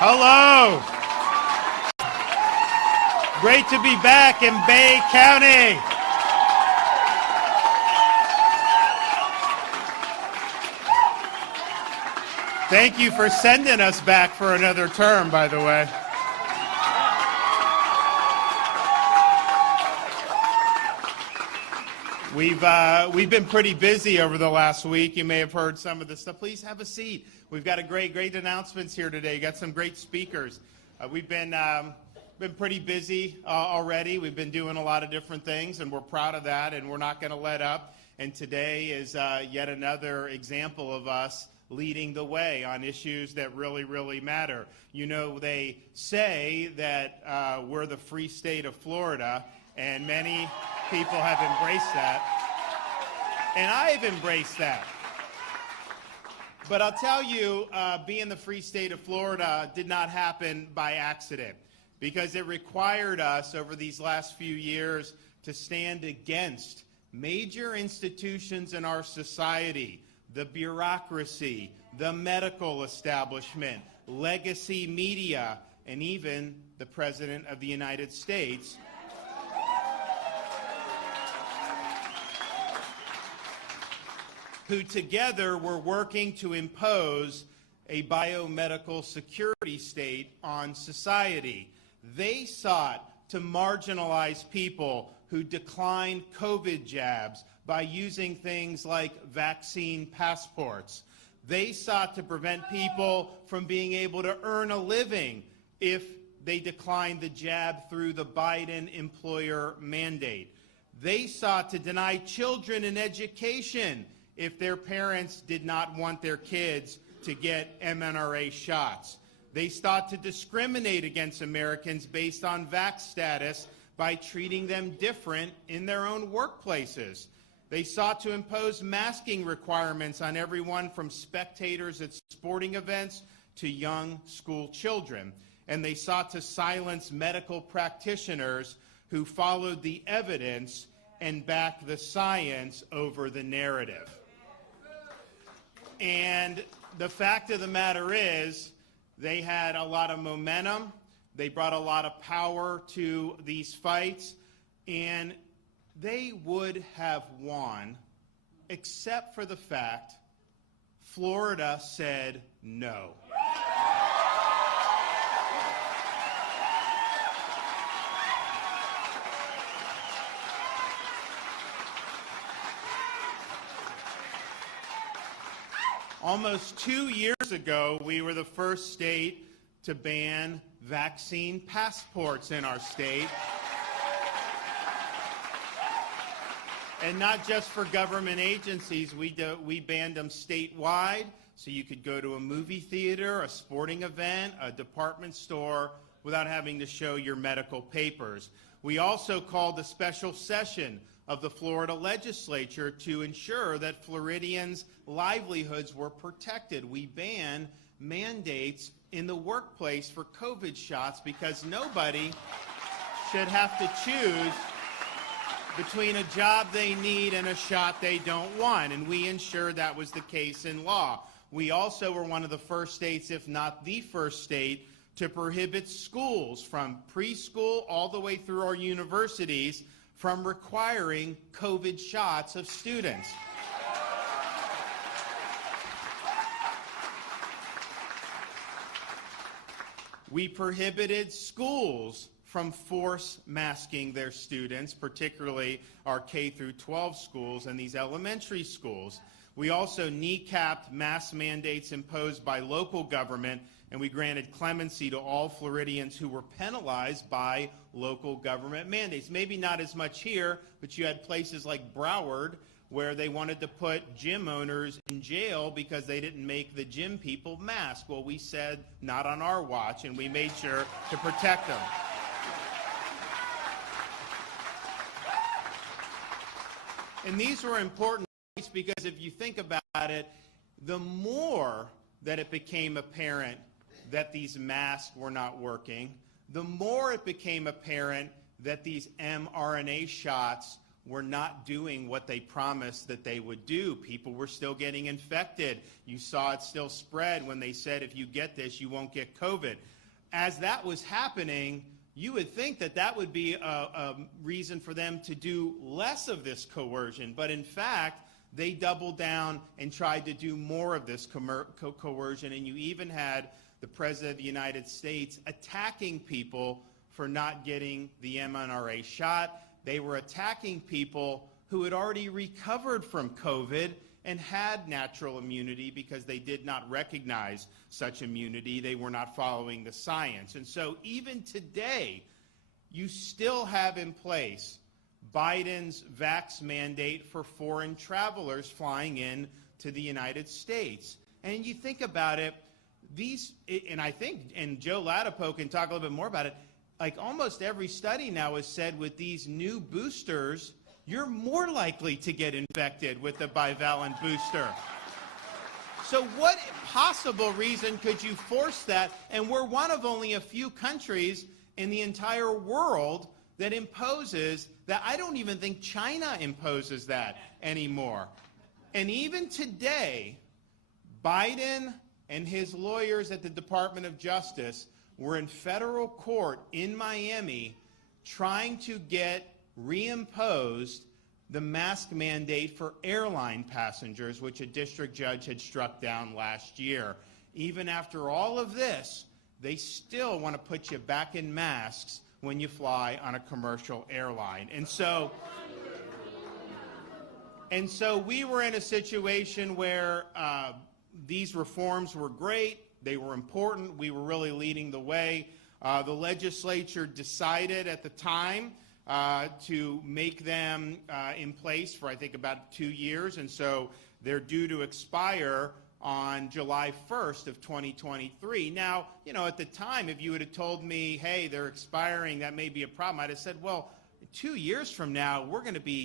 Hello. Great to be back in Bay County. Thank you for sending us back for another term, by the way. We've been pretty busy over the last week. You may have heard some of the stuff. Please have a seat. We've got great announcements here today. You got some great speakers. We've been pretty busy already. We've been doing a lot of different things, and we're proud of that, and we're not going to let up. And today is yet another example of us leading the way on issues that really matter. You know, they say that we're the free state of Florida, and many people have embraced that. And I've embraced that. But I'll tell you, being the free state of Florida did not happen by accident, because it required us over these last few years to stand against major institutions in our society, the bureaucracy, the medical establishment, legacy media, and even the President of the United States, who together were working to impose a biomedical security state on society. They sought to marginalize people who declined COVID jabs by using things like vaccine passports. They sought to prevent people from being able to earn a living if they declined the jab through the Biden employer mandate. They sought to deny children an education if their parents did not want their kids to get mRNA shots. They sought to discriminate against Americans based on vax status by treating them different in their own workplaces. They sought to impose masking requirements on everyone from spectators at sporting events to young school children. And they sought to silence medical practitioners who followed the evidence and backed the science over the narrative. And the fact of the matter is, they had a lot of momentum. They brought a lot of power to these fights, and they would have won, except for the fact Florida said no. Almost 2 years ago, we were the first state to ban vaccine passports in our state. And not just for government agencies, we banned them statewide, so you could go to a movie theater, a sporting event, a department store without having to show your medical papers. We also called a special session of the Florida legislature to ensure that Floridians' livelihoods were protected. We banned mandates in the workplace for COVID shots because nobody should have to choose between a job they need and a shot they don't want, and we ensured that was the case in law. We also were one of the first states, if not the first state, to prohibit schools from preschool all the way through our universities from requiring COVID shots of students. We prohibited schools from force masking their students, particularly our K through 12 schools and these elementary schools. We also kneecapped mask mandates imposed by local government, and we granted clemency to all Floridians who were penalized by local government mandates. Maybe not as much here, but you had places like Broward where they wanted to put gym owners in jail because they didn't make the gym people mask. Well, we said not on our watch, and we made sure to protect them. And these were important because if you think about it, the more that it became apparent that these masks were not working, the more it became apparent that these mRNA shots were not doing what they promised that they would do. People were still getting infected. You saw it still spread when they said, if you get this, you won't get COVID. As that was happening, you would think that that would be a reason for them to do less of this coercion. But in fact, they doubled down and tried to do more of this coercion. And you even had the President of the United States attacking people for not getting the mRNA shot. They were attacking people who had already recovered from COVID and had natural immunity because they did not recognize such immunity. They were not following the science. And so even today, you still have in place Biden's vax mandate for foreign travelers flying in to the United States. And you think about it, and Joe Ladapo can talk a little bit more about it, like almost every study now has said with these new boosters, you're more likely to get infected with the bivalent booster. So what possible reason could you force that? And we're one of only a few countries in the entire world that imposes that. I don't even think China imposes that anymore. And even today, Biden and his lawyers at the Department of Justice were in federal court in Miami trying to get reimposed the mask mandate for airline passengers, which a district judge had struck down last year. Even after all of this, they still want to put you back in masks when you fly on a commercial airline. And so we were in a situation where these reforms were great. They were important. We were really leading the way. The legislature decided at the time to make them in place for, I think, about 2 years. And so they're due to expire on July 1st of 2023. Now, you know, at the time, if you would have told me, hey, they're expiring, that may be a problem, I'd have said, well, 2 years from now,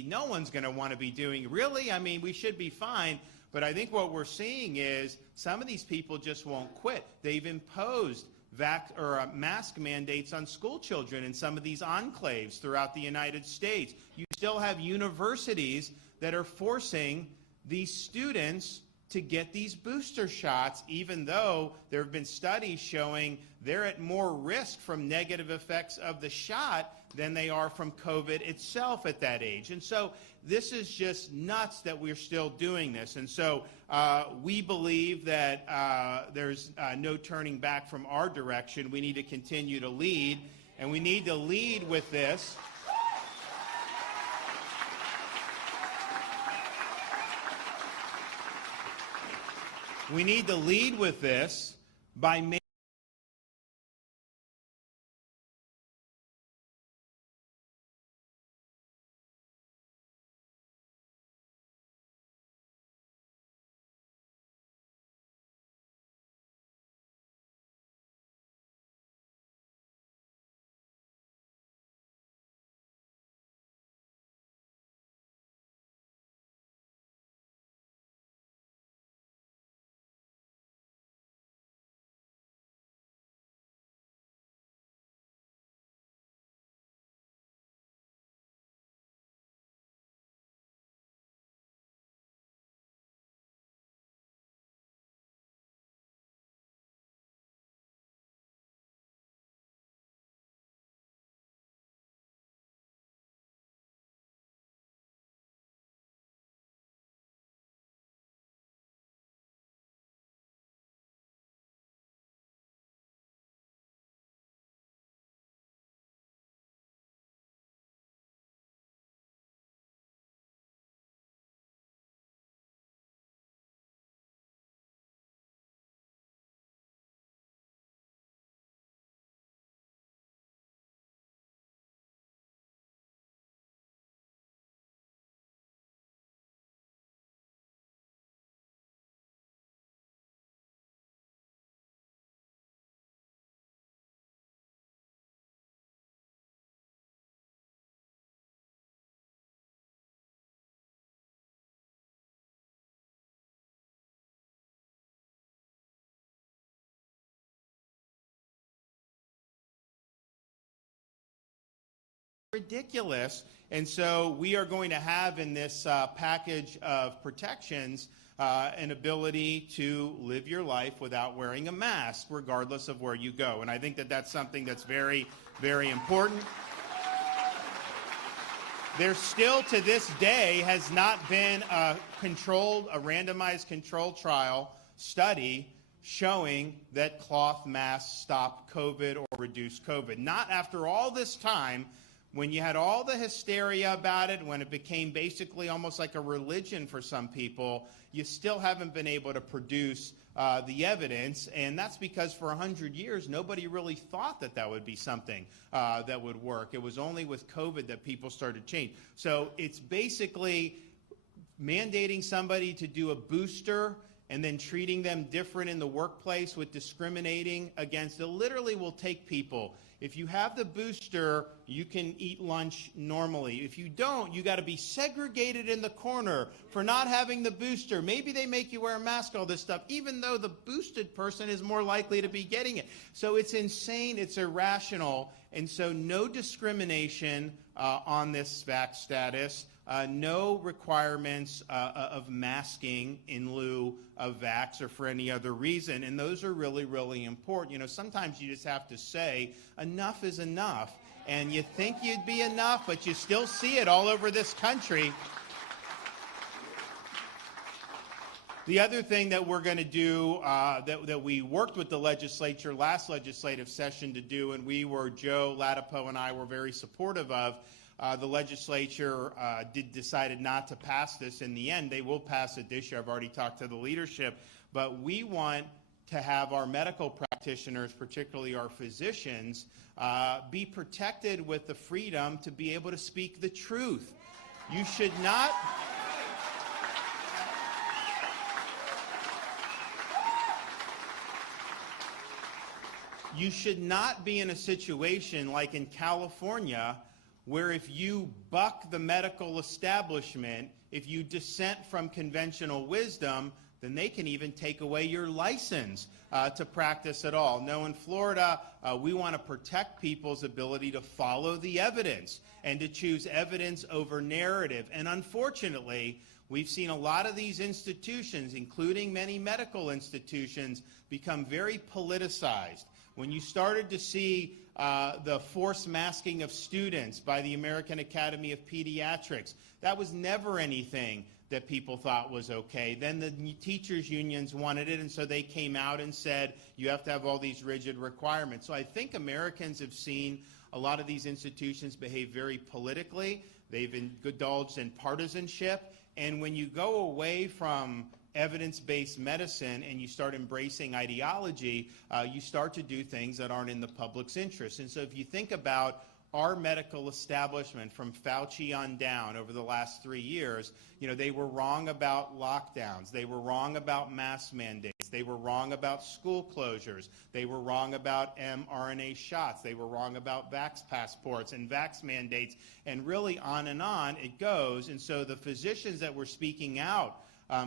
no one's going to want to be doing, really? I mean, we should be fine. But I think what we're seeing is some of these people just won't quit. They've imposed mask mandates on school children in some of these enclaves throughout the United States. You still have universities that are forcing these students to get these booster shots, even though there have been studies showing they're at more risk from negative effects of the shot than they are from COVID itself at that age. And so this is just nuts that we're still doing this. And so we believe that there's no turning back from our direction. We need to continue to lead, and we need to lead with this. We need to lead with this by making ridiculous. And so we are going to have in this package of protections an ability to live your life without wearing a mask, regardless of where you go. And I think that that's something that's very, very important. There still, to this day, has not been a randomized controlled trial study showing that cloth masks stop COVID or reduce COVID. Not after all this time, when you had all the hysteria about it, when it became basically almost like a religion for some people, you still haven't been able to produce the evidence, and that's because for 100 years, nobody really thought that that would be something that would work. It was only with COVID that people started to change. So it's basically mandating somebody to do a booster and then treating them different in the workplace with discriminating against. It literally will take people. If you have the booster, you can eat lunch normally. If you don't, you got to be segregated in the corner for not having the booster. Maybe they make you wear a mask, all this stuff, even though the boosted person is more likely to be getting it. So it's insane, it's irrational, and so no discrimination on this vax status. No requirements of masking in lieu of vax or for any other reason, and those are really, really important. You know, sometimes you just have to say, enough is enough, and you think you'd be enough, but you still see it all over this country. The other thing that we're going to do, that we worked with the legislature last legislative session to do, and Joe Ladapo and I were very supportive of, the legislature decided not to pass this in the end. They will pass it this year. I've already talked to the leadership. But we want to have our medical practitioners, particularly our physicians, be protected with the freedom to be able to speak the truth. You should not... You should not be in a situation like in California, where if you buck the medical establishment, if you dissent from conventional wisdom, then they can even take away your license to practice at all. No, in Florida, we want to protect people's ability to follow the evidence and to choose evidence over narrative. And unfortunately, we've seen a lot of these institutions, including many medical institutions, become very politicized. When you started to see the forced masking of students by the American Academy of Pediatrics, that was never anything that people thought was okay. Then the teachers' unions wanted it, and so they came out and said, you have to have all these rigid requirements. So I think Americans have seen a lot of these institutions behave very politically. They've indulged in partisanship, and when you go away from evidence-based medicine and you start embracing ideology, you start to do things that aren't in the public's interest. And so if you think about our medical establishment from Fauci on down over the last 3 years, you know, they were wrong about lockdowns. They were wrong about mask mandates. They were wrong about school closures. They were wrong about mRNA shots. They were wrong about vax passports and vax mandates, and really on it goes. And so the physicians that were speaking out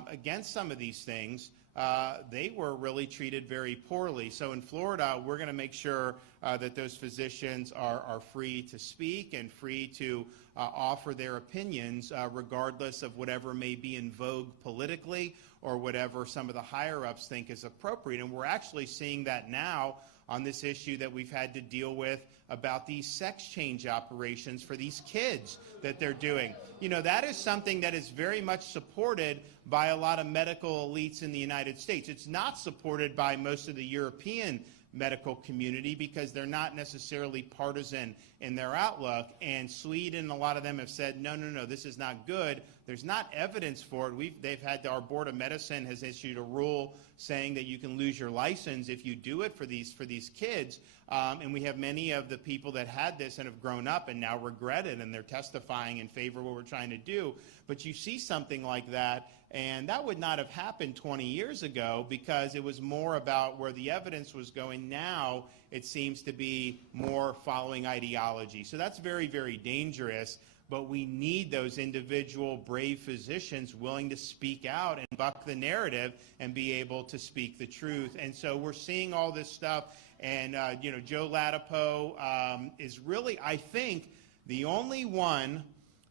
against some of these things, they were really treated very poorly. So in Florida, we're going to make sure that those physicians are free to speak and free to offer their opinions, regardless of whatever may be in vogue politically or whatever some of the higher-ups think is appropriate. And we're actually seeing that now on this issue that we've had to deal with about these sex change operations for these kids that they're doing. You know, that is something that is very much supported by a lot of medical elites in the United States. It's not supported by most of the European medical community because they're not necessarily partisan in their outlook. And Sweden, a lot of them have said, no, this is not good. There's not evidence for it. Our Board of Medicine has issued a rule saying that you can lose your license if you do it for these kids. And we have many of the people that had this and have grown up and now regret it, and they're testifying in favor of what we're trying to do. But you see something like that, and that would not have happened 20 years ago because it was more about where the evidence was going. Now it seems to be more following ideology. So that's very, very dangerous. But we need those individual brave physicians willing to speak out and buck the narrative and be able to speak the truth. And so we're seeing all this stuff. And, Joe Ladapo is really, I think, The only one,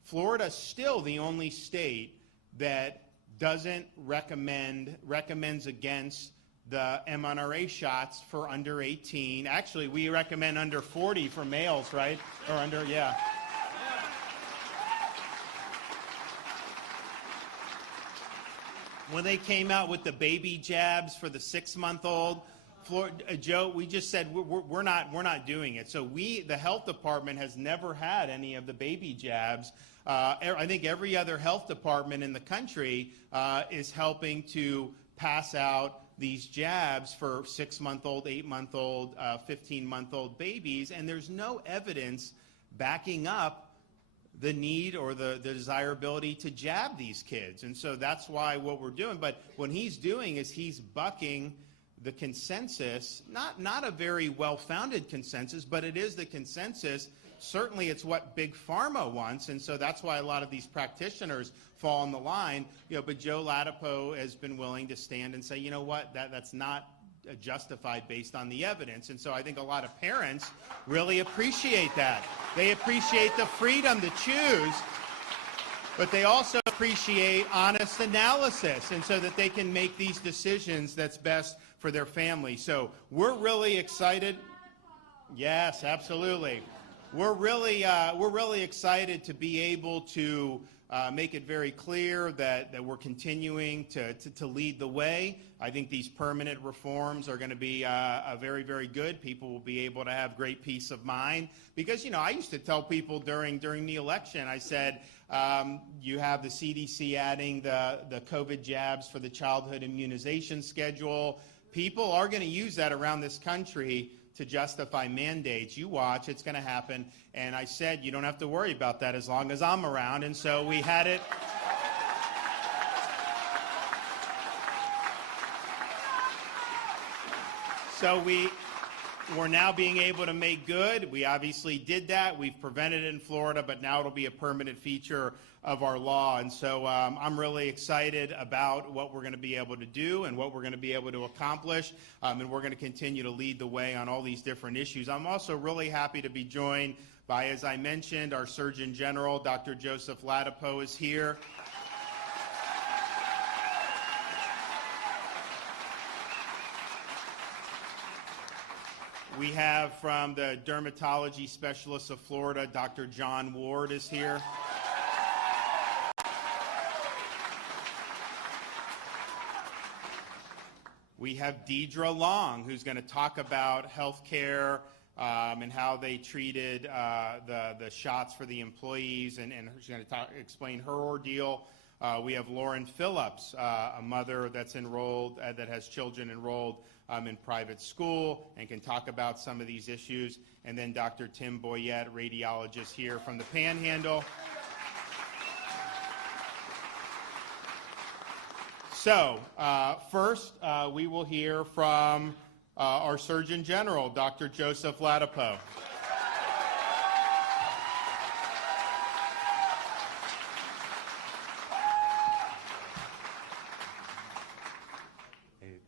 Florida's still the only state that doesn't recommends against the mRNA shots for under 18. Actually, we recommend under 40 for males, right? Or under, yeah. When they came out with the baby jabs for the 6-month-old, Joe, we just said we're not doing it. So the health department has never had any of the baby jabs. I think every other health department in the country is helping to pass out these jabs for 6-month-old, 8-month-old, 15-month-old babies, and there's no evidence backing up the need or the desirability to jab these kids. And so that's why what we're doing. But what he's doing is he's bucking the consensus, not a very well-founded consensus, but it is the consensus. Certainly it's what Big Pharma wants, and so that's why a lot of these practitioners fall in the line. But Joe Ladapo has been willing to stand and say, you know what, that's not justified based on the evidence. And so I think a lot of parents really appreciate that. They appreciate the freedom to choose, but they also appreciate honest analysis, and so that they can make these decisions that's best for their family. So we're really excited. Yes, absolutely. We're really excited to be able to make it very clear that we're continuing to lead the way. I think these permanent reforms are going to be very, very good. People will be able to have great peace of mind. Because, I used to tell people during the election, I said, you have the CDC adding the COVID jabs for the childhood immunization schedule. People are going to use that around this country to justify mandates. You watch, it's going to happen. And I said, you don't have to worry about that as long as I'm around. And so we had it. So we're now being able to make good. We obviously did that. We've prevented it in Florida, but now it'll be a permanent feature of our law. And so I'm really excited about what we're going to be able to do and what we're going to be able to accomplish. And we're going to continue to lead the way on all these different issues. I'm also really happy to be joined by, as I mentioned, our Surgeon General, Dr. Joseph Ladapo is here. We have from the Dermatology Specialists of Florida, Dr. John Ward is here. We have Deidre Long, who's going to talk about health care and how they treated the shots for the employees, and she's going to explain her ordeal. We have Lauren Phillips, a mother that's enrolled, that has children enrolled in private school and can talk about some of these issues. And then Dr. Tim Boyette, radiologist here from the Panhandle. So first, we will hear from our Surgeon General, Dr. Joseph Ladapo.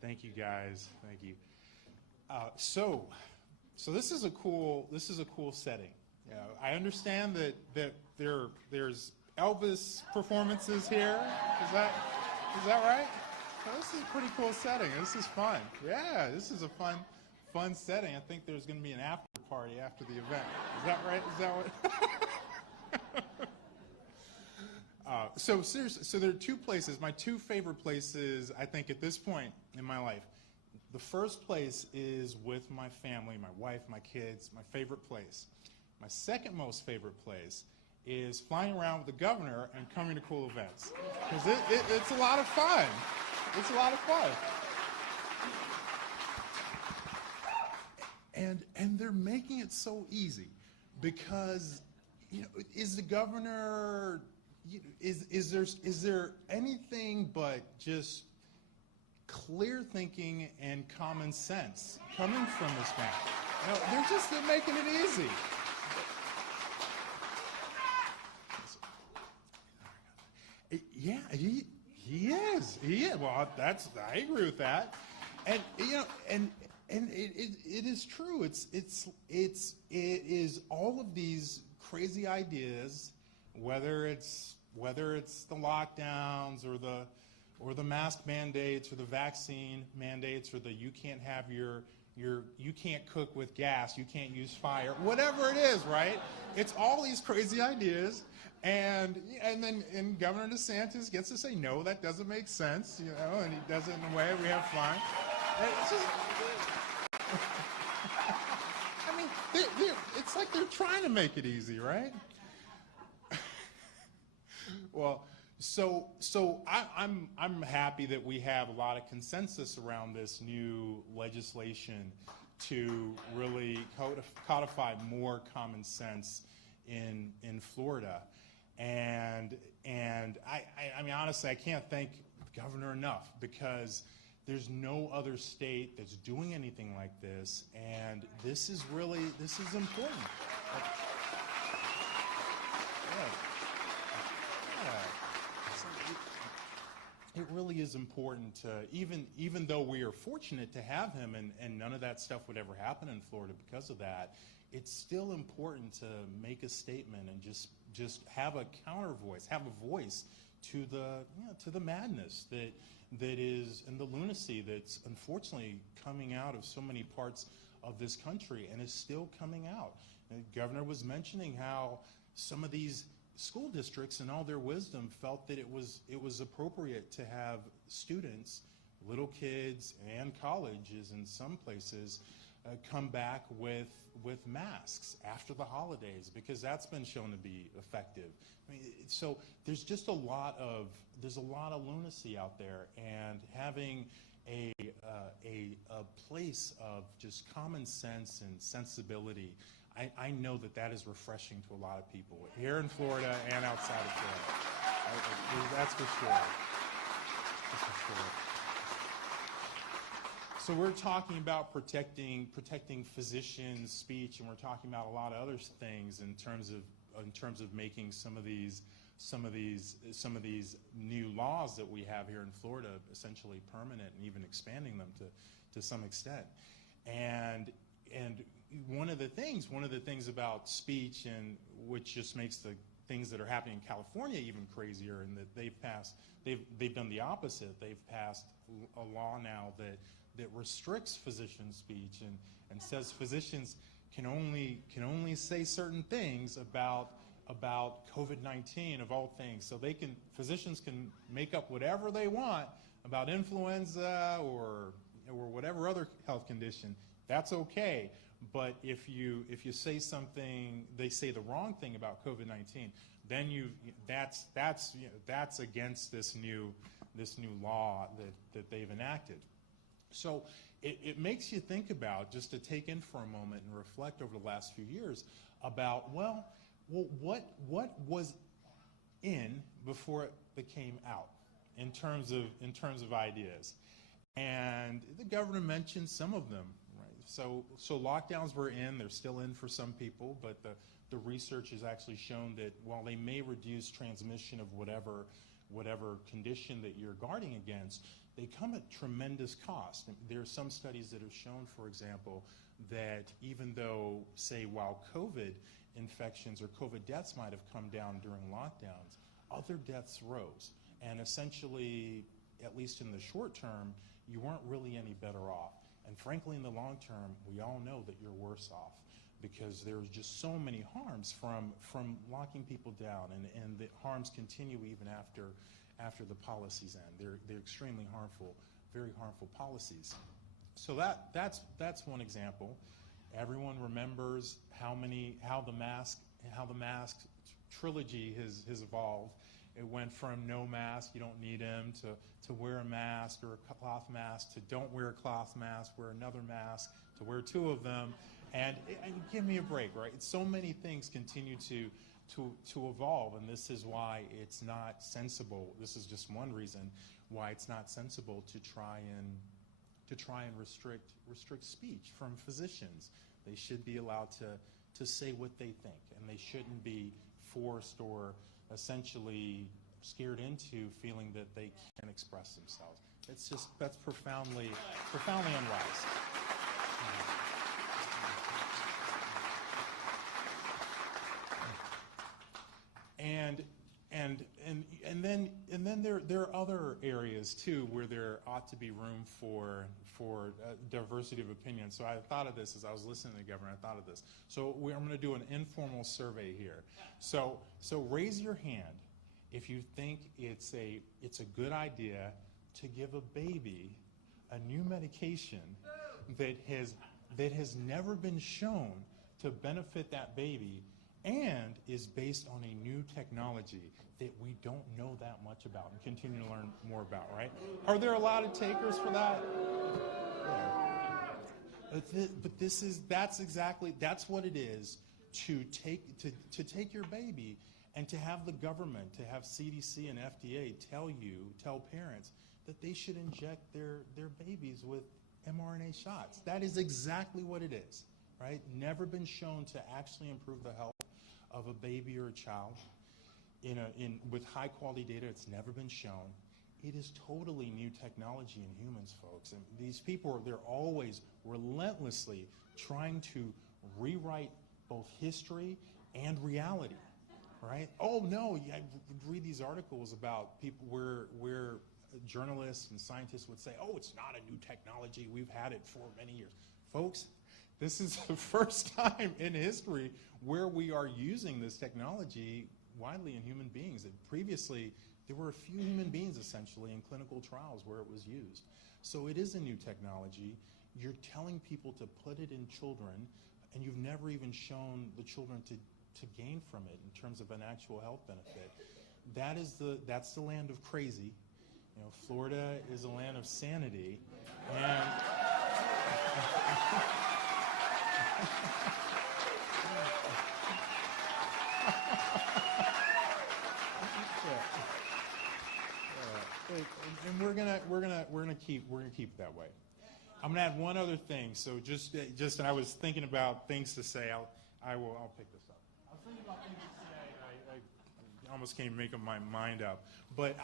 Thank you, guys. Thank you. So this is a cool setting. I understand that there's Elvis performances here. Is that right? So this is a pretty cool setting. This is fun. Yeah, this is a fun setting. I think there's going to be an after party after the event. Is that right? Is that what? So seriously, so there are two places, my two favorite places, I think, at this point in my life. The first place is with my family, my wife, my kids, my favorite place. My second most favorite place is flying around with the governor and coming to cool events. Because it's a lot of fun. It's a lot of fun. And they're making it so easy because, is the governor... Is there anything but just clear thinking and common sense coming from this man? They're making it easy. Yeah, he is. He is. Well, I agree with that. And it is true. It is all of these crazy ideas, whether it's the lockdowns or the mask mandates or the vaccine mandates or the you can't have you can't cook with gas, you can't use fire, whatever it is, right? It's all these crazy ideas, and then Governor DeSantis gets to say, no, that doesn't make sense, and he does it in a way we have fun. And it's just, I mean, it's like they're trying to make it easy, right? Well, so I'm happy that we have a lot of consensus around this new legislation to really codify more common sense in Florida, and I mean honestly I can't thank the governor enough, because there's no other state that's doing anything like this, and this is important. It really is important to, even though we are fortunate to have him and none of that stuff would ever happen in Florida because of that, it's still important to make a statement and just have a counter voice, have a voice to the madness that is, and the lunacy that's unfortunately coming out of so many parts of this country and is still coming out. And the governor was mentioning how some of these school districts, in all their wisdom, felt that it was appropriate to have students, little kids, and colleges in some places come back with masks after the holidays, because that's been shown to be effective. I mean, so there's just a lot of lunacy out there, and having a place of just common sense and sensibility, I know that is refreshing to a lot of people here in Florida and outside of Florida. That's for sure. That's for sure. So we're talking about protecting physicians' speech, and we're talking about a lot of other things in terms of making some of these new laws that we have here in Florida essentially permanent, and even expanding them to some extent. And one of the things about speech, and which just makes the things that are happening in California even crazier, and that they've done the opposite. They've passed a law now that restricts physician speech and says physicians can only say certain things about COVID-19 of all things. So physicians can make up whatever they want about influenza or whatever other health condition. That's okay. But if you say something, they say the wrong thing about COVID-19, then that's against this new law that they've enacted. So it makes you think about, just to take in for a moment and reflect over the last few years about, well, what was in before it became out in terms of ideas. And the governor mentioned some of them. So lockdowns were in, they're still in for some people, but the research has actually shown that while they may reduce transmission of whatever condition that you're guarding against, they come at tremendous cost. There are some studies that have shown, for example, that even though, say, while COVID infections or COVID deaths might have come down during lockdowns, other deaths rose. And essentially, at least in the short term, you weren't really any better off. And frankly, in the long term, we all know that you're worse off, because there's just so many harms from locking people down, and the harms continue even after the policies end. They're extremely harmful, very harmful policies. So that's one example. Everyone remembers how the mask trilogy has evolved. It went from no mask, you don't need them, to wear a mask or a cloth mask, to don't wear a cloth mask, wear another mask, to wear two of them. And give me a break, right? So many things continue to evolve, and this is why it's not sensible. This is just one reason why it's not sensible to try and restrict speech from physicians. They should be allowed to say what they think, and they shouldn't be forced or essentially scared into feeling that they can't express themselves. That's profoundly unwise. and then there are other areas too where there ought to be room for diversity of opinion. So I thought of this as I was listening to the governor. I thought of this. So I'm going to do an informal survey here. So raise your hand if you think it's a good idea to give a baby a new medication that has never been shown to benefit that baby and is based on a new technology that we don't know that much about and continue to learn more about, right? Are there a lot of takers for that? Yeah. But that's what it is to take your baby and to have the government, to have CDC and FDA tell parents that they should inject their babies with mRNA shots. That is exactly what it is, right? Never been shown to actually improve the health of a baby or a child. With high quality data, it's never been shown. It is totally new technology in humans, folks. And these people, they're always relentlessly trying to rewrite both history and reality, right? Oh no, I read these articles about people where journalists and scientists would say, oh, it's not a new technology, we've had it for many years. Folks, this is the first time in history where we are using this technology widely in human beings. And previously, there were a few human beings essentially in clinical trials where it was used. So it is a new technology. You're telling people to put it in children, and you've never even shown the children to gain from it in terms of an actual health benefit. That's the land of crazy. You know, Florida is a land of sanity, and and we're gonna keep it that way. I'm gonna add one other thing. So just I was thinking about things to say. I'll pick this up. I was thinking about things to say. I almost can't make up my mind up. But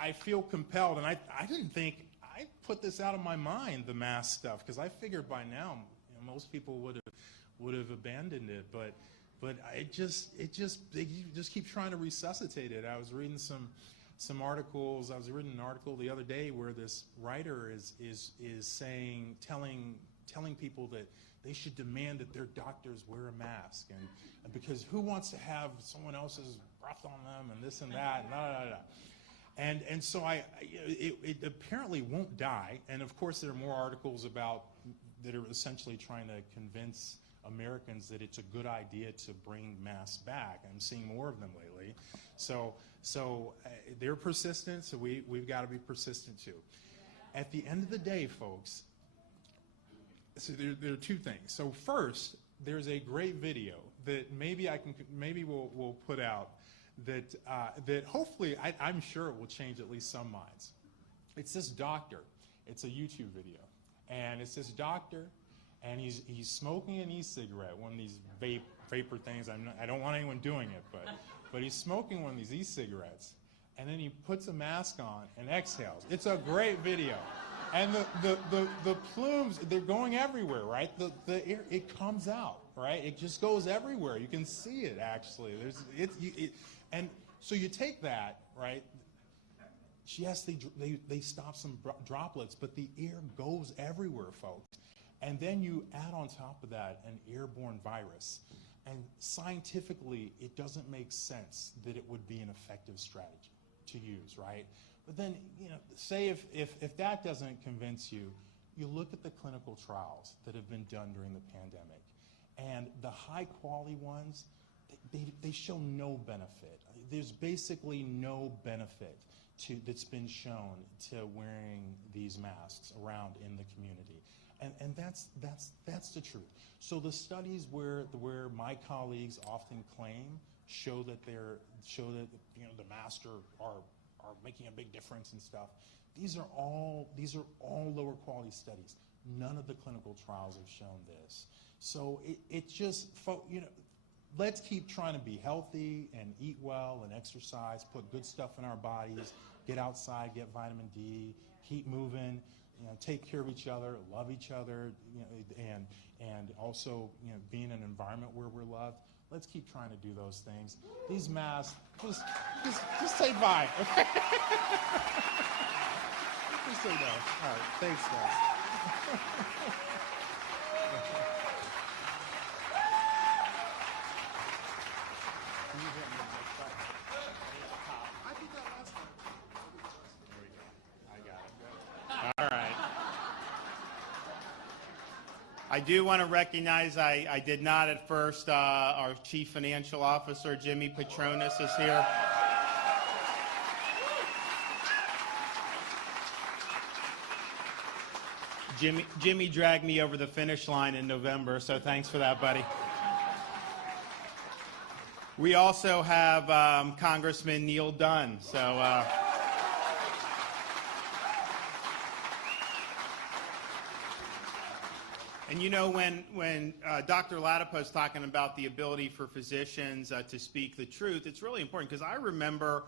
I feel compelled, and I didn't think I put this out of my mind, the mask stuff, because I figured by now most people would have abandoned it. But they just keep trying to resuscitate it. I was reading some articles. I was reading an article the other day where this writer is telling people that they should demand that their doctors wear a mask, and because who wants to have someone else's breath on them and this and that and da da da. And so it apparently won't die. And of course there are more articles that are essentially trying to convince Americans that it's a good idea to bring masks back. I'm seeing more of them lately. So they're persistent, so we've got to be persistent too. At the end of the day, folks, so there are two things. So first, there's a great video that maybe we'll put out that hopefully I'm sure it will change at least some minds. It's this doctor. It's a YouTube video, and it's this doctor, and he's smoking an e-cigarette, one of these vapor things. I don't want anyone doing it, but he's smoking one of these e-cigarettes, and then he puts a mask on and exhales. It's a great video. And the plumes, they're going everywhere, right? The air, it comes out, right? It just goes everywhere. You can see it, actually. And so you take that, right? Yes, they stop some droplets, but the air goes everywhere, folks. And then you add on top of that an airborne virus. And scientifically, it doesn't make sense that it would be an effective strategy to use, right? But then, say if that doesn't convince you, you look at the clinical trials that have been done during the pandemic. And the high-quality ones, they show no benefit. There's basically no benefit that's been shown to wearing these masks around in the community. And that's the truth. So the studies where my colleagues often claim show that the masks are making a big difference and stuff. These are all lower quality studies. None of the clinical trials have shown this. So it just, let's keep trying to be healthy and eat well and exercise, put good stuff in our bodies, get outside, get vitamin D, keep moving, take care of each other, love each other, and also be in an environment where we're loved. let's keep trying to do those things. These masks, just say bye, okay? Just say no. All right, thanks, guys. All right. I do want to recognize I did not at first. Our Chief Financial Officer, Jimmy Patronis, is here. Jimmy dragged me over the finish line in November, so thanks for that, buddy. We also have Congressman Neal Dunn. So. And you know, when Dr. Ladapo is talking about the ability for physicians to speak the truth, it's really important, because I remember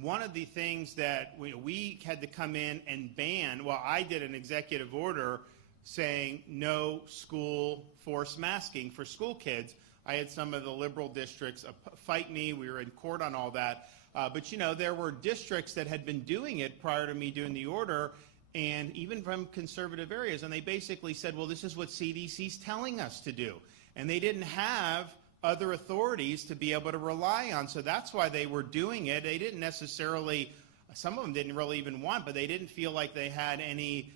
one of the things that we had to come in and ban. Well, I did an executive order saying no school forced masking for school kids. I had some of the liberal districts fight me. We were in court on all that. But, you know, there were districts that had been doing it prior to me doing the order, and even from conservative areas, and they basically said, well, this is what CDC's telling us to do. And they didn't have other authorities to be able to rely on, so that's why they were doing it. They didn't necessarily, some of them didn't really even want, but they didn't feel like they had any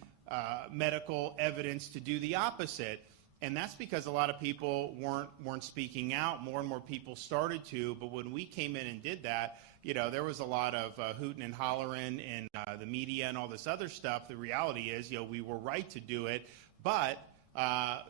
medical evidence to do the opposite. And that's because a lot of people weren't speaking out. More and more people started to, but when we came in and did that, you know, there was a lot of hooting and hollering in the media and all this other stuff. The reality is, you know, we were right to do it, but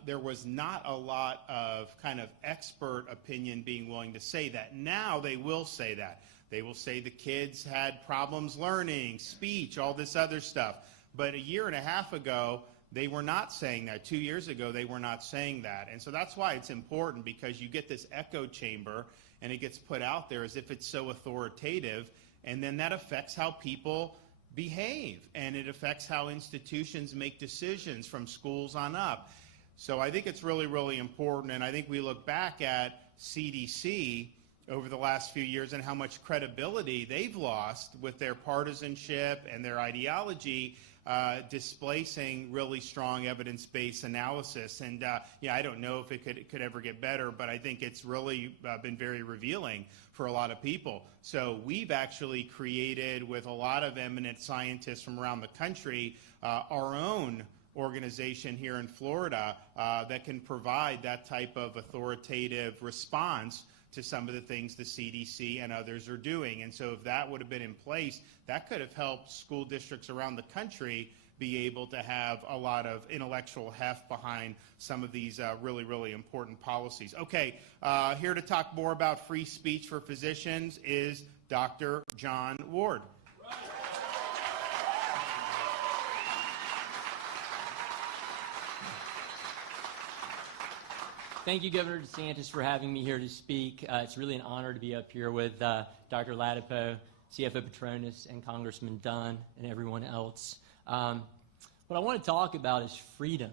there was not a lot of kind of expert opinion being willing to say that. Now they will say that. They will say the kids had problems learning, speech, all this other stuff. But a year and a half ago, they were not saying that. 2 years ago, they were not saying that. And so that's why it's important, because you get this echo chamber, and it gets put out there as if it's so authoritative, and then that affects how people behave, and it affects how institutions make decisions from schools on up. So I think it's really, really important, and I think we look back at CDC over the last few years and how much credibility they've lost with their partisanship and their ideology, displacing really strong evidence-based analysis. And yeah, I don't know if it could ever get better, but I think it's really been very revealing for a lot of people. So we've actually created, with a lot of eminent scientists from around the country, our own organization here in Florida that can provide that type of authoritative response to some of the things the CDC and others are doing. And so if that would have been in place, that could have helped school districts around the country be able to have a lot of intellectual heft behind some of these really, really important policies. Okay, here to talk more about free speech for physicians is Dr. John Ward. Thank you, Governor DeSantis, for having me here to speak. It's really an honor to be up here with Dr. Ladapo, CFO Patronis, and Congressman Dunn, and everyone else. What I want to talk about is freedom.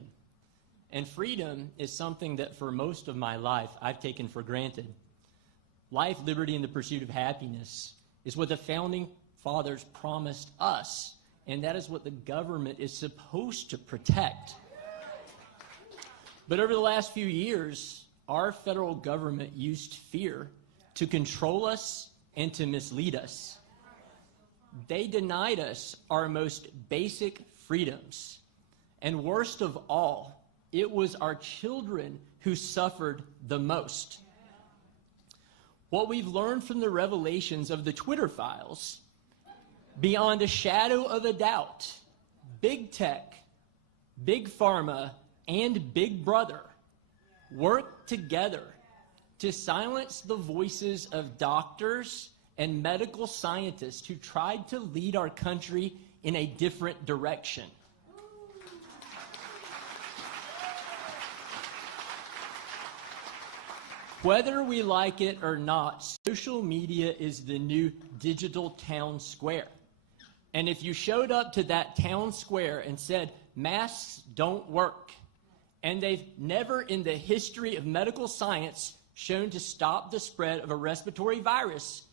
And freedom is something that for most of my life I've taken for granted. Life, liberty, and the pursuit of happiness is what the Founding Fathers promised us, and that is what the government is supposed to protect. But over the last few years, our federal government used fear to control us and to mislead us. They denied us our most basic freedoms. And worst of all, it was our children who suffered the most. What we've learned from the revelations of the Twitter files, beyond a shadow of a doubt, big tech, big pharma, and Big Brother work together to silence the voices of doctors and medical scientists who tried to lead our country in a different direction. Whether we like it or not, social media is the new digital town square. And if you showed up to that town square and said, masks don't work, and they've never in the history of medical science shown to stop the spread of a respiratory virus,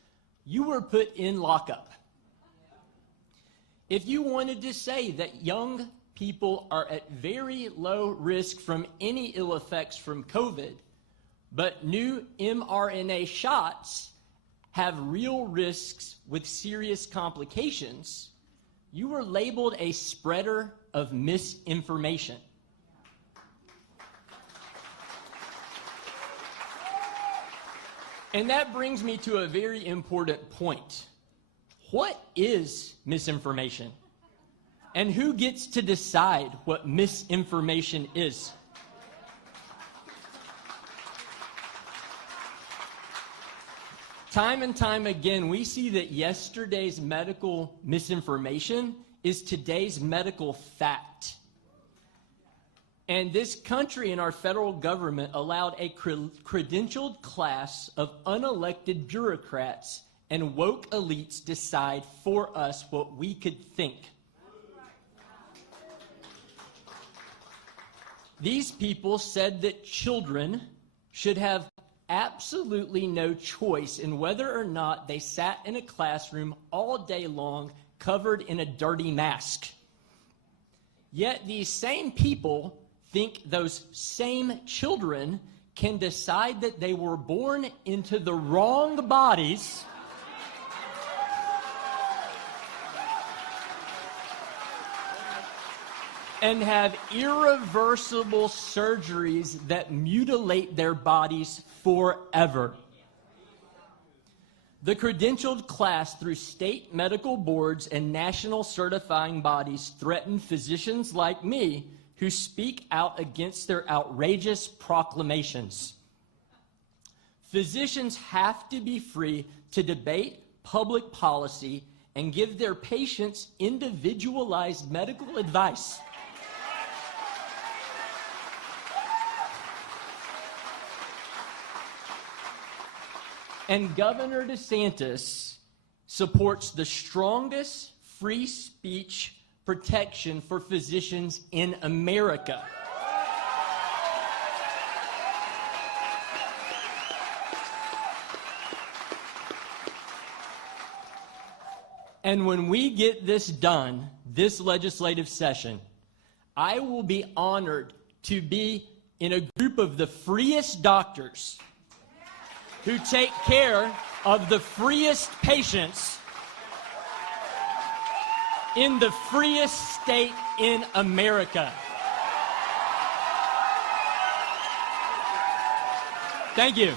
you were put in lockup. If you wanted to say that young people are at very low risk from any ill effects from COVID, but new mRNA shots have real risks with serious complications, you were labeled a spreader of misinformation. And that brings me to a very important point. What is misinformation? And who gets to decide what misinformation is? Time and time again, we see that yesterday's medical misinformation is today's medical fact. And this country and our federal government allowed a credentialed class of unelected bureaucrats and woke elites decide for us what we could think. These people said that children should have absolutely no choice in whether or not they sat in a classroom all day long covered in a dirty mask. Yet these same people think those same children can decide that they were born into the wrong bodies and have irreversible surgeries that mutilate their bodies forever. The credentialed class through state medical boards and national certifying bodies threaten physicians like me who speak out against their outrageous proclamations. Physicians have to be free to debate public policy and give their patients individualized medical advice. And Governor DeSantis supports the strongest free speech protection for physicians in America. And when we get this done, this legislative session, I will be honored to be in a group of the freest doctors who take care of the freest patients in the freest state in America. Thank you.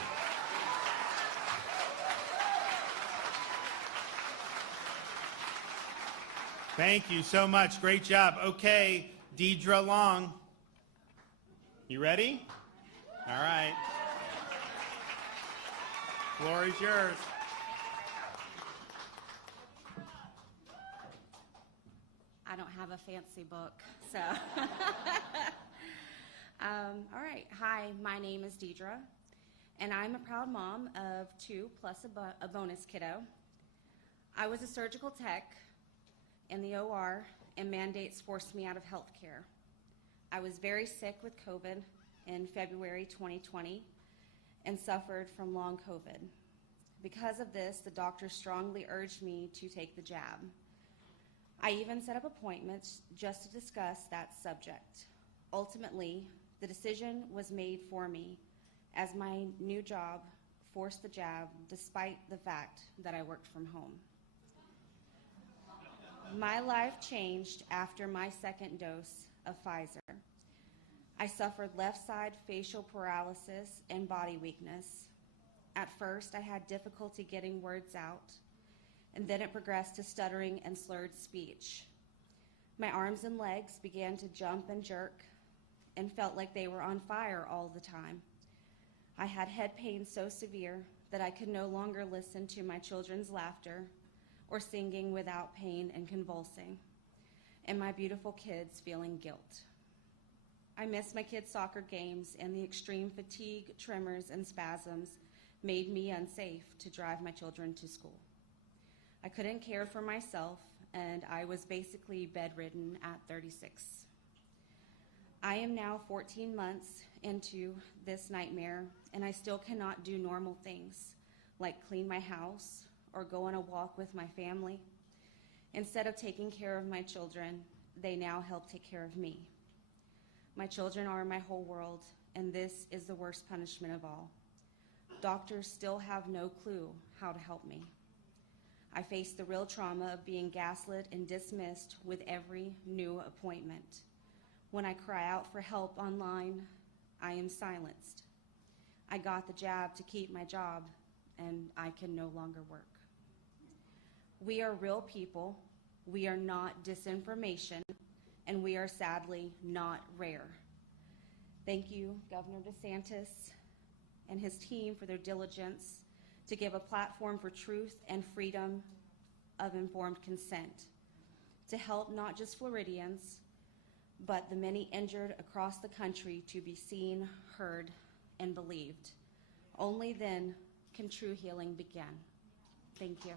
Thank you so much. Great job. Okay, Deidre Long. You ready? All right. Floor is yours. I don't have a fancy book, so. All right. Hi, my name is Deidre, and I'm a proud mom of 2 plus a bonus kiddo. I was a surgical tech in the OR, and mandates forced me out of healthcare. I was very sick with COVID in February 2020 and suffered from long COVID. Because of this, the doctor strongly urged me to take the jab. I even set up appointments just to discuss that subject. Ultimately, the decision was made for me as my new job forced the jab despite the fact that I worked from home. My life changed after my second dose of Pfizer. I suffered left side facial paralysis and body weakness. At first, I had difficulty getting words out, and then it progressed to stuttering and slurred speech. My arms and legs began to jump and jerk and felt like they were on fire all the time. I had head pain so severe that I could no longer listen to my children's laughter or singing without pain and convulsing, and my beautiful kids feeling guilt. I missed my kids' soccer games, and the extreme fatigue, tremors, and spasms made me unsafe to drive my children to school. I couldn't care for myself, and I was basically bedridden at 36. I am now 14 months into this nightmare, and I still cannot do normal things like clean my house or go on a walk with my family. Instead of taking care of my children, they now help take care of me. My children are my whole world, and this is the worst punishment of all. Doctors still have no clue how to help me. I face the real trauma of being gaslit and dismissed with every new appointment. When I cry out for help online, I am silenced. I got the jab to keep my job, and I can no longer work. We are real people. We are not disinformation, and we are sadly not rare. Thank you, Governor DeSantis and his team, for their diligence to give a platform for truth and freedom of informed consent, to help not just Floridians, but the many injured across the country to be seen, heard, and believed. Only then can true healing begin. Thank you.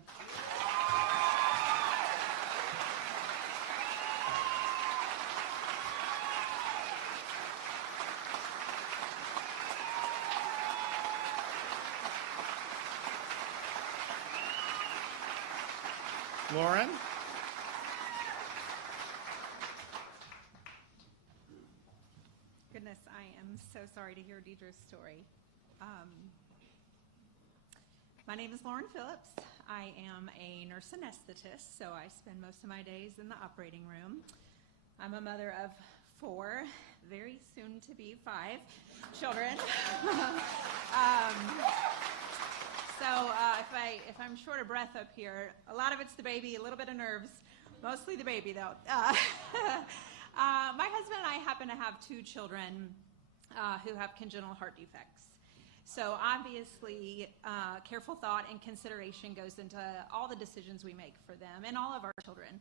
Lauren? Goodness, I am so sorry to hear Deidre's story. My name is Lauren Phillips. I am a nurse anesthetist, so I spend most of my days in the operating room. I'm a mother of 4, very soon to be 5 children. If I'm short of breath up here, a lot of it's the baby, a little bit of nerves, mostly the baby though. My husband and I happen to have 2 children who have congenital heart defects. So obviously, careful thought and consideration goes into all the decisions we make for them and all of our children,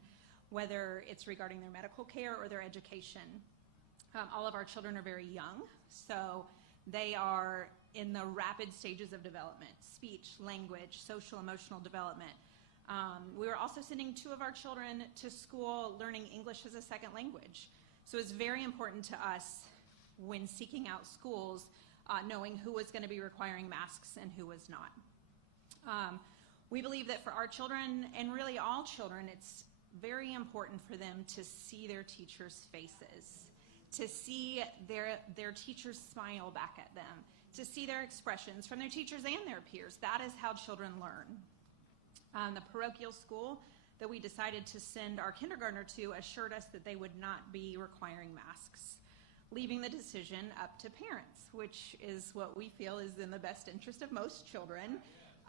whether it's regarding their medical care or their education. All of our children are very young, so they are in the rapid stages of development: speech, language, social, emotional development. We were also sending 2 of our children to school learning English as a second language. So it's very important to us when seeking out schools, knowing who was going to be requiring masks and who was not. We believe that for our children, and really all children, it's very important for them to see their teachers' faces, to see their teachers smile back at them, to see their expressions from their teachers and their peers. That is how children learn. The parochial school that we decided to send our kindergartner to assured us that they would not be requiring masks, leaving the decision up to parents, which is what we feel is in the best interest of most children,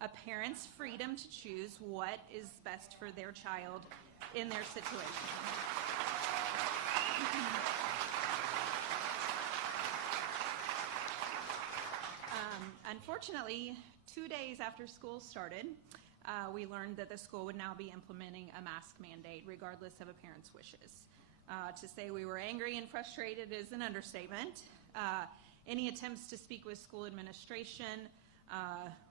a parent's freedom to choose what is best for their child in their situation. Unfortunately, 2 days after school started, we learned that the school would now be implementing a mask mandate regardless of a parent's wishes. To say we were angry and frustrated is an understatement. Any attempts to speak with school administration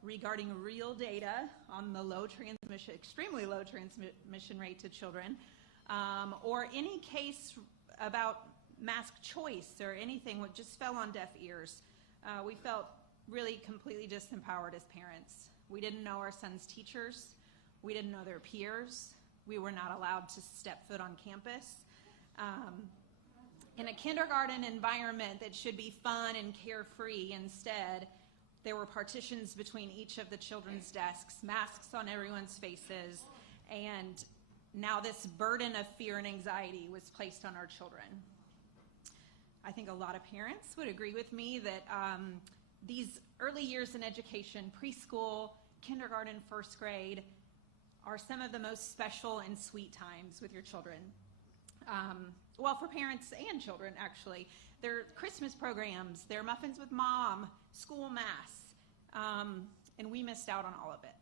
regarding real data on the extremely low transmission rate to children, or any case about mask choice or anything, what just fell on deaf ears. We felt really completely disempowered as parents. We didn't know our sons' teachers. We didn't know their peers. We were not allowed to step foot on campus. In a kindergarten environment that should be fun and carefree, instead, there were partitions between each of the children's desks, masks on everyone's faces, and now this burden of fear and anxiety was placed on our children. I think a lot of parents would agree with me that these early years in education, preschool, kindergarten, first grade, are some of the most special and sweet times with your children. Well, for parents and children, actually. Their Christmas programs, their muffins with mom, school mass, and we missed out on all of it.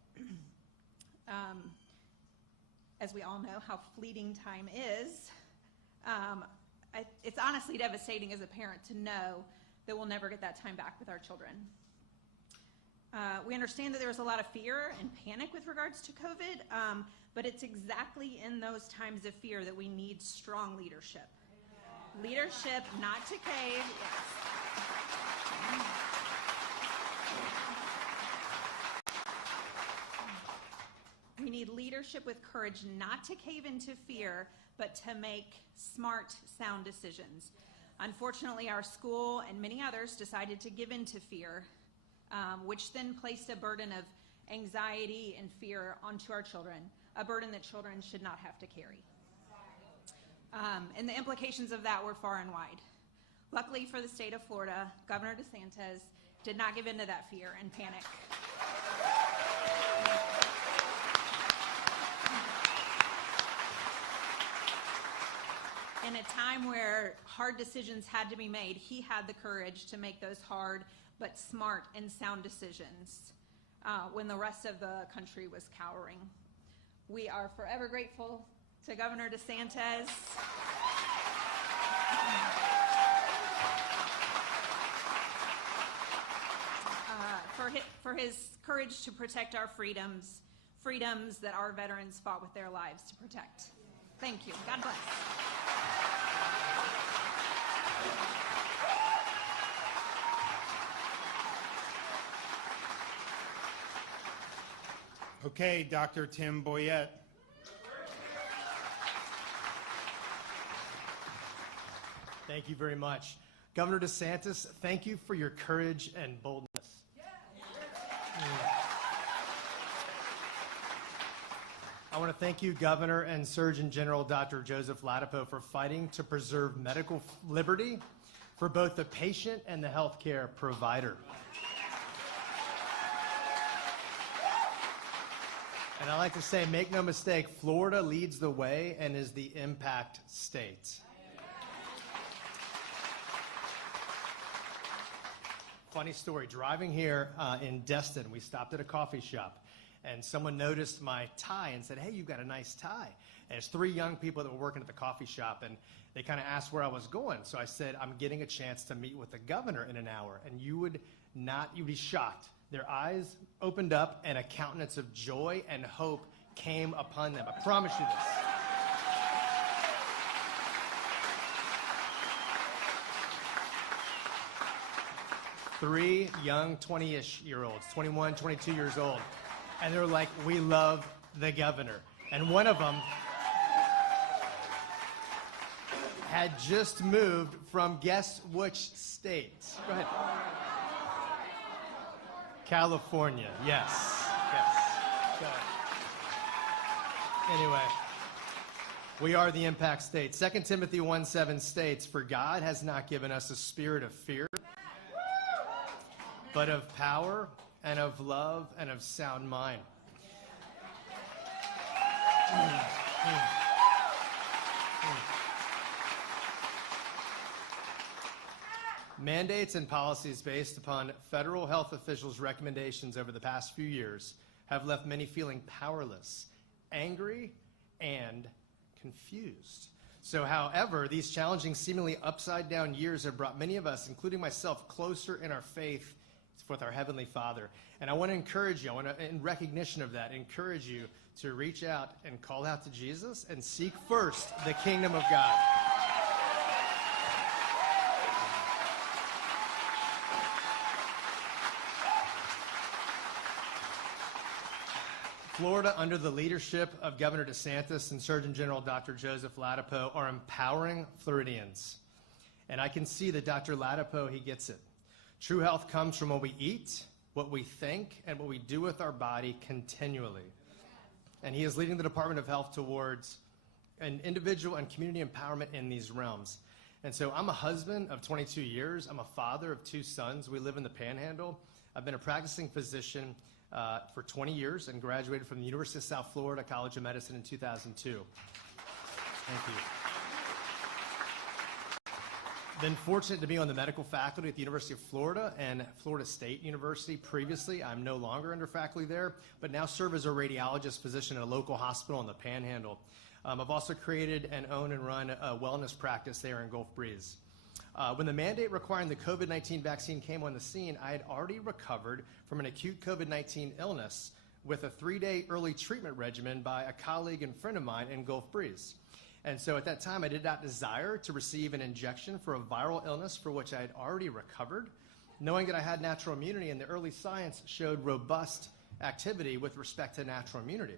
As we all know how fleeting time is, it's honestly devastating as a parent to know that we'll never get that time back with our children. We understand that there was a lot of fear and panic with regards to COVID, but it's exactly in those times of fear that we need strong leadership. Leadership, not to cave. Yes. We need leadership with courage not to cave into fear, but to make smart, sound decisions. Unfortunately, our school and many others decided to give in to fear, which then placed a burden of anxiety and fear onto our children, a burden that children should not have to carry. And the implications of that were far and wide. Luckily for the state of Florida, Governor DeSantis did not give in to that fear and panic. In a time where hard decisions had to be made, he had the courage to make those hard but smart and sound decisions when the rest of the country was cowering. We are forever grateful to Governor DeSantis. For his courage to protect our freedoms that our veterans fought with their lives to protect. Thank you. God bless. Okay, Dr. Tim Boyette. Thank you very much. Governor DeSantis, thank you for your courage and boldness. I want to thank you, Governor and Surgeon General Dr. Joseph Ladapo, for fighting to preserve medical liberty for both the patient and the healthcare provider. And I like to say, make no mistake, Florida leads the way and is the impact state. Funny story, driving here in Destin, we stopped at a coffee shop and someone noticed my tie and said, hey, you've got a nice tie. And it's 3 young people that were working at the coffee shop and they kind of asked where I was going. So I said, I'm getting a chance to meet with the governor in an hour. And you'd be shocked. Their eyes opened up and a countenance of joy and hope came upon them. I promise you this. Three young 20-ish-year-olds, 21, 22 years old. And they're like, we love the governor. And one of them had just moved from guess which state? Go ahead. California, yes. So, anyway, we are the impact state. 2 Timothy 1:7 states, for God has not given us a spirit of fear, but of power and of love and of sound mind. Mandates and policies based upon federal health officials' recommendations over the past few years have left many feeling powerless, angry, and confused. So, however, these challenging, seemingly upside-down years have brought many of us, including myself, closer in our faith with our Heavenly Father. And I want to encourage you, in recognition of that, encourage you to reach out and call out to Jesus and seek first the kingdom of God. Florida, under the leadership of Governor DeSantis and Surgeon General Dr. Joseph Ladapo, are empowering Floridians. And I can see that Dr. Ladapo, he gets it. True health comes from what we eat, what we think, and what we do with our body continually. And he is leading the Department of Health towards an individual and community empowerment in these realms. And so I'm a husband of 22 years. I'm a father of 2 sons. We live in the Panhandle. I've been a practicing physician for 20 years and graduated from the University of South Florida College of Medicine in 2002. Thank you. Been fortunate to be on the medical faculty at the University of Florida and Florida State University. Previously, I'm no longer under faculty there, but now serve as a radiologist physician at a local hospital in the Panhandle. I've also created and own and run a wellness practice there in Gulf Breeze. When the mandate requiring the COVID-19 vaccine came on the scene, I had already recovered from an acute COVID-19 illness with a 3-day early treatment regimen by a colleague and friend of mine in Gulf Breeze. And so at that time, I did not desire to receive an injection for a viral illness for which I had already recovered, knowing that I had natural immunity, and the early science showed robust activity with respect to natural immunity.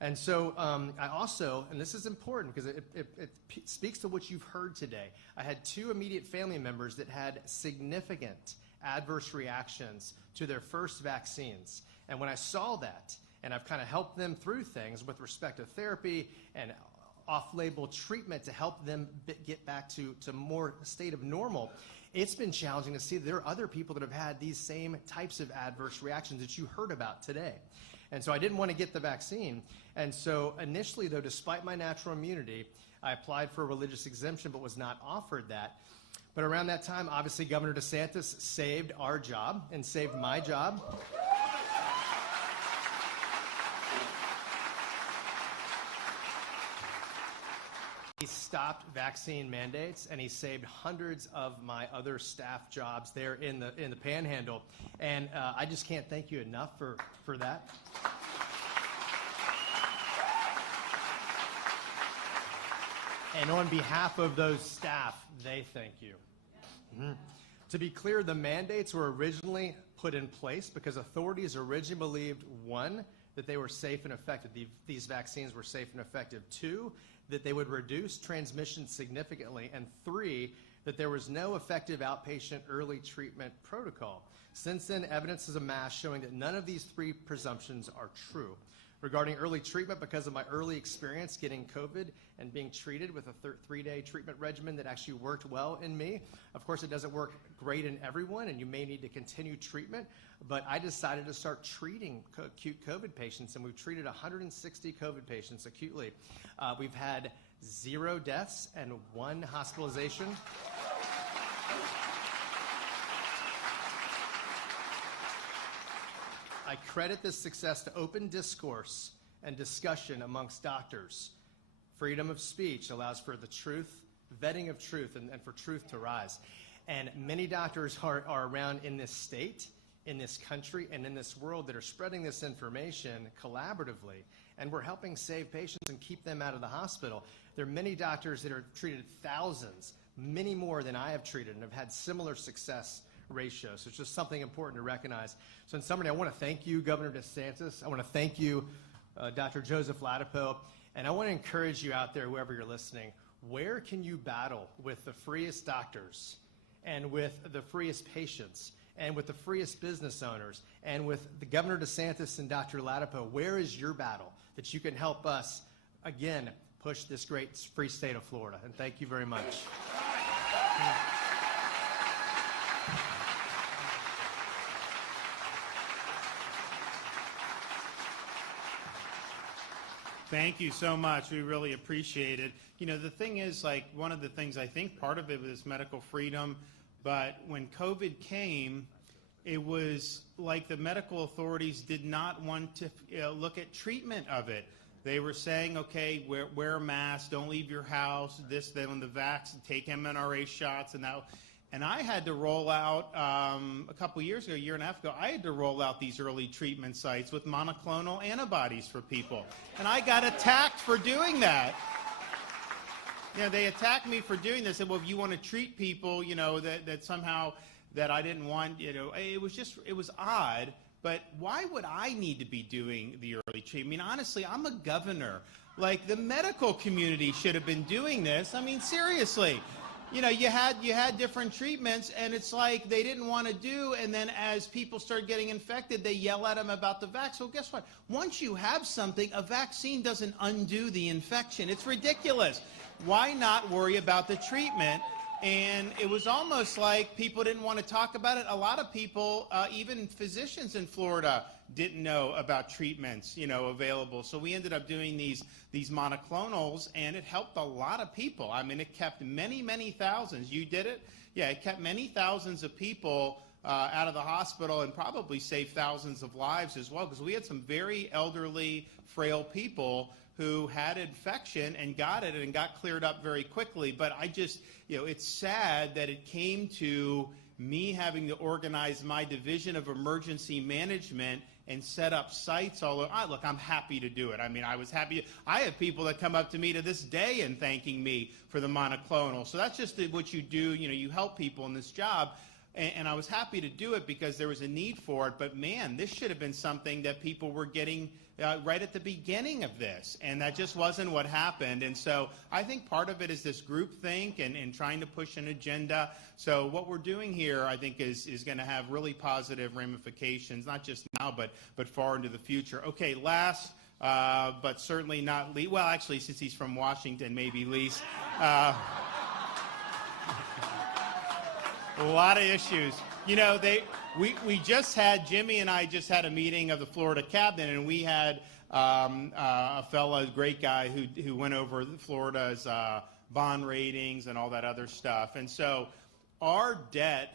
And so I also, and this is important because it speaks to what you've heard today, I had 2 immediate family members that had significant adverse reactions to their first vaccines. And when I saw that, and I've kind of helped them through things with respect to therapy and off-label treatment to help them get back to more state of normal, it's been challenging to see that there are other people that have had these same types of adverse reactions that you heard about today. And so I didn't want to get the vaccine. And so initially, though, despite my natural immunity, I applied for a religious exemption but was not offered that. But around that time, obviously, Governor DeSantis saved our job and saved my job. He stopped vaccine mandates, and he saved hundreds of my other staff jobs there in the Panhandle. And I just can't thank you enough for that. And on behalf of those staff, they thank you. To be clear, the mandates were originally put in place because authorities originally believed, 1, that they were safe and effective. These vaccines were safe and effective. 2, that they would reduce transmission significantly. And 3, that there was no effective outpatient early treatment protocol. Since then, evidence is amassed showing that none of these 3 presumptions are true. Regarding early treatment, because of my early experience getting COVID and being treated with a 3-day treatment regimen that actually worked well in me. Of course, it doesn't work great in everyone, and you may need to continue treatment, but I decided to start treating acute COVID patients, and we've treated 160 COVID patients acutely. We've had 0 deaths and 1 hospitalization. I credit this success to open discourse and discussion amongst doctors. Freedom of speech allows for the truth, vetting of truth, and for truth to rise. And many doctors are around in this state, in this country, and in this world that are spreading this information collaboratively. And we're helping save patients and keep them out of the hospital. There are many doctors that have treated thousands, many more than I have treated, and have had similar success ratios. So it's just something important to recognize. So in summary, I want to thank you, Governor DeSantis. I want to thank you, Dr. Joseph Ladapo. And I want to encourage you out there, whoever you're listening, where can you battle with the freest doctors and with the freest patients and with the freest business owners and with the Governor DeSantis and Dr. Ladapo? Where is your battle that you can help us, again, push this great free state of Florida? And thank you very much. Thank you so much. We really appreciate it. You know, the thing is, like, one of the things, I think part of it was medical freedom, but when COVID came, it was like the medical authorities did not want to look at treatment of it. They were saying, okay, wear a mask, don't leave your house, this, then on the vax, take mRNA shots, and I had to roll out, a couple years ago, a year and a half ago, I had to roll out these early treatment sites with monoclonal antibodies for people. And I got attacked for doing that. You know, they attacked me for doing this. Said, well, if you want to treat people, you know, that somehow that I didn't want, you know, it was odd. But why would I need to be doing the early treatment? I mean, honestly, I'm a governor. Like, the medical community should have been doing this. I mean, seriously. You know, you had different treatments, and it's like they didn't want to do, and then as people start getting infected, they yell at them about the vaccine. So guess what? Once you have something, a vaccine doesn't undo the infection. It's ridiculous. Why not worry about the treatment? And it was almost like people didn't want to talk about it. A lot of people, even physicians in Florida, didn't know about treatments, you know, available. So we ended up doing these monoclonals, and it helped a lot of people. I mean, it kept many, many thousands. You did it? Yeah, it kept many thousands of people out of the hospital and probably saved thousands of lives as well, because we had some very elderly, frail people who had infection and got cleared up very quickly. But I just, you know, it's sad that it came to me having to organize my division of emergency management and set up sites all over. Look, I'm happy to do it. I mean, I was happy. I have people that come up to me to this day and thanking me for the monoclonal. So that's just what you do. You know, you help people in this job. And I was happy to do it because there was a need for it. But, man, this should have been something that people were getting right at the beginning of this. And that just wasn't what happened. And so I think part of it is this groupthink and trying to push an agenda. So what we're doing here, I think, is going to have really positive ramifications, not just now, but far into the future. Okay, last, but certainly not least. Well, actually, since he's from Washington, maybe least. A lot of issues. You know, we just had, Jimmy and I just had a meeting of the Florida cabinet, and we had a fella, great guy, who went over Florida's bond ratings and all that other stuff. And so our debt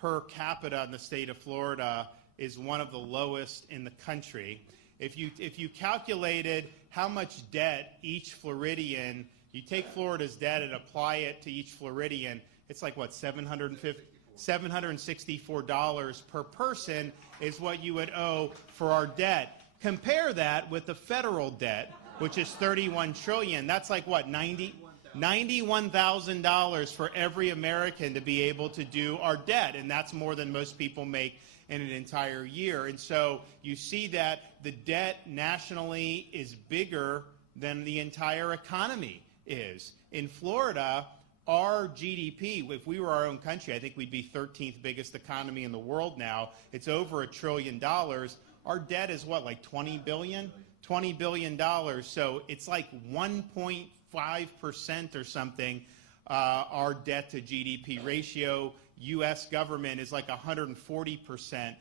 per capita in the state of Florida is one of the lowest in the country. If you calculated how much debt each Floridian, you take Florida's debt and apply it to each Floridian, it's like, what, $764 per person is what you would owe for our debt. Compare that with the federal debt, which is $31 trillion. That's like, what, $91,000 for every American to be able to do our debt, and that's more than most people make in an entire year. And so you see that the debt nationally is bigger than the entire economy is. In Florida, our GDP, if we were our own country, I think we'd be 13th biggest economy in the world now. It's over $1 trillion. Our debt is what, like 20 billion? $20 billion. So it's like 1.5% or something, our debt to GDP ratio. U.S. government is like 140%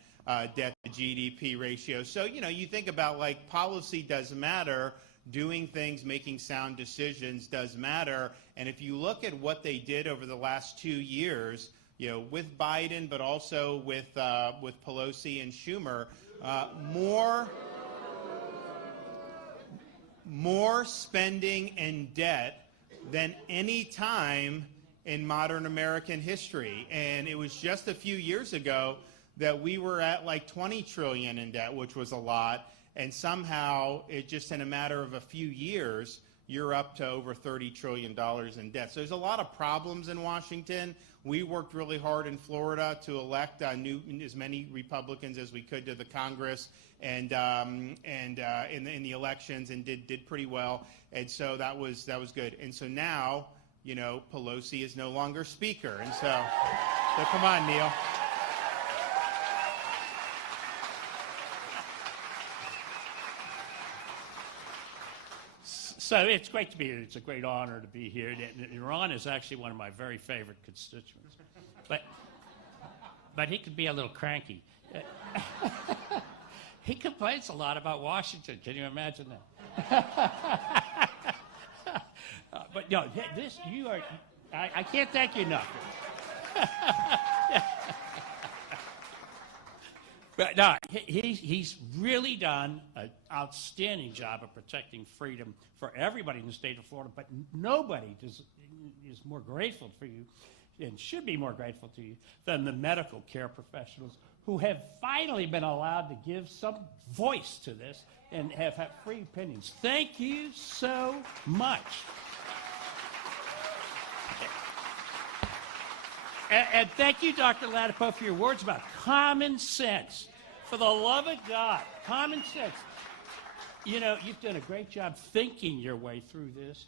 debt to GDP ratio. So, you know, you think about, like, policy does matter. Doing things, making sound decisions does matter. And if you look at what they did over the last 2 years, you know, with Biden, but also with Pelosi and Schumer, more spending and debt than any time in modern American history. And it was just a few years ago that we were at like 20 trillion in debt, which was a lot. And somehow, it just in a matter of a few years, you're up to over $30 trillion in debt. So there's a lot of problems in Washington. We worked really hard in Florida to elect as many Republicans as we could to the Congress and in the elections, and did pretty well. And so that was good. And so now, you know, Pelosi is no longer Speaker. And so come on, Neal. So it's great to be here. It's a great honor to be here. Ron is actually one of my very favorite constituents. But he could be a little cranky. He complains a lot about Washington. Can you imagine that? But no, I can't thank you enough. But no, he's really done an outstanding job of protecting freedom for everybody in the state of Florida, but nobody is more grateful for you and should be more grateful to you than the medical care professionals who have finally been allowed to give some voice to this and have had free opinions. Thank you so much. And thank you, Dr. Ladapo, for your words about common sense. For the love of God, common sense. You know, you've done a great job thinking your way through this.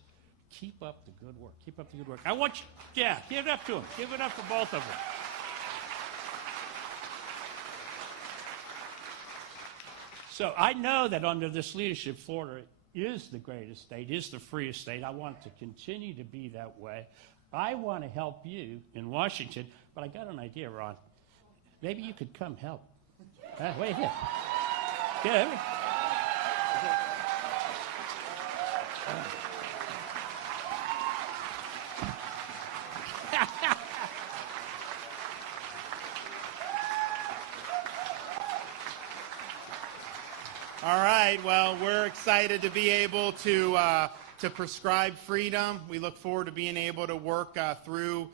Keep up the good work. Keep up the good work. I want you, give it up to them. Give it up for both of them. So I know that under this leadership, Florida is the greatest state, is the freest state. I want it to continue to be that way. I want to help you in Washington, but I got an idea, Ron. Maybe you could come help. Wait here. Good. All right. Well, we're excited to be able to prescribe freedom. We look forward to being able to work through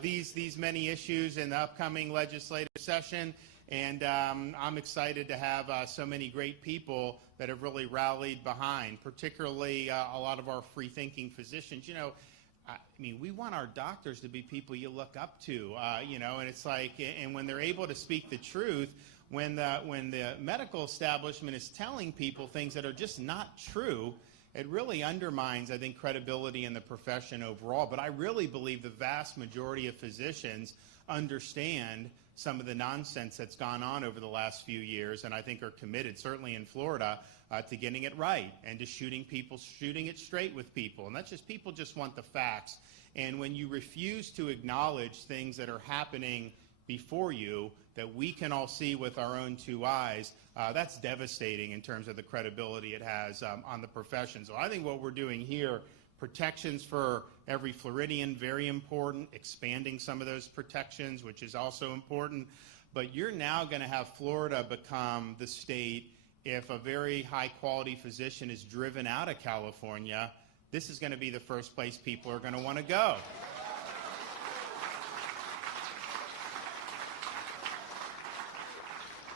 these many issues in the upcoming legislative session. And I'm excited to have so many great people that have really rallied behind, particularly a lot of our free-thinking physicians. You know, I mean, we want our doctors to be people you look up to, you know, and it's like, and when they're able to speak the truth, when the medical establishment is telling people things that are just not true, it really undermines, I think, credibility in the profession overall. But I really believe the vast majority of physicians understand some of the nonsense that's gone on over the last few years, and I think are committed, certainly in Florida, to getting it right and to shooting it straight with people. And that's just, people just want the facts. And when you refuse to acknowledge things that are happening before you that we can all see with our own two eyes, that's devastating in terms of the credibility it has on the profession. So I think what we're doing here, protections for every Floridian, very important, expanding some of those protections, which is also important. But you're now going to have Florida become the state, if a very high-quality physician is driven out of California, this is going to be the first place people are going to want to go.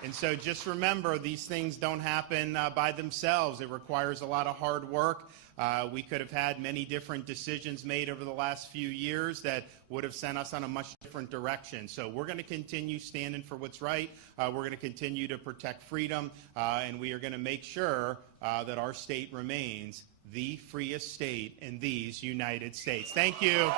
And so just remember, these things don't happen by themselves. It requires a lot of hard work. We could have had many different decisions made over the last few years that would have sent us on a much different direction. So we're going to continue standing for what's right. We're going to continue to protect freedom, and we are going to make sure that our state remains the freest state in these United States. Thank you.